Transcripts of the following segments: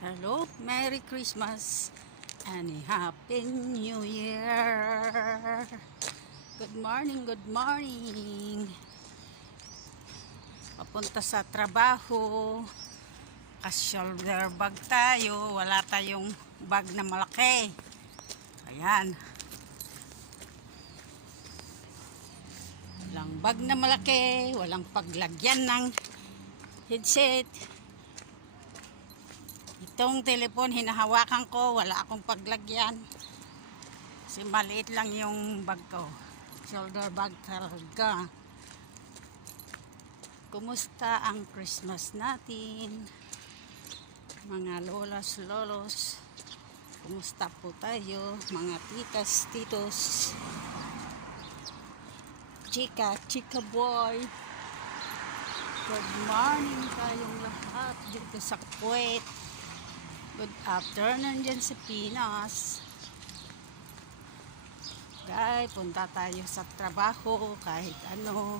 Hello, Merry Christmas and Happy New Year. Good morning, good morning. Papunta sa trabaho. Shoulder bag tayo. Wala tayong bag na malaki. Ayan. Walang bag na malaki. Walang paglagyan ng headset. Itong telepon hinahawakan ko, wala akong paglagyan kasi maliit lang yung bag ko, shoulder bag talaga. Kumusta ang Christmas natin mga lolas, lolos? Kumusta po tayo mga titas, titos, chika, chika boy? Good morning tayong lahat dito sa Kuwait. Good afternoon dyan sa Pinas. Guys, punta tayo sa trabaho kahit ano.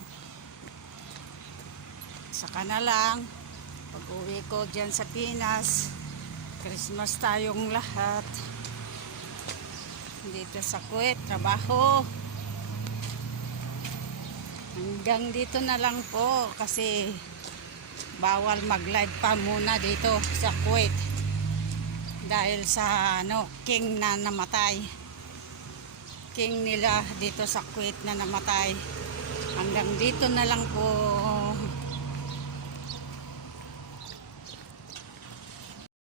Saka na lang pag uwi ko dyan sa Pinas, Christmas tayong lahat dito sa Kuwait, trabaho. Hanggang dito na lang po kasi bawal mag live pa muna dito sa Kuwait dahil sa king na namatay, king nila dito sa Kuwait na namatay. Hanggang dito na lang po.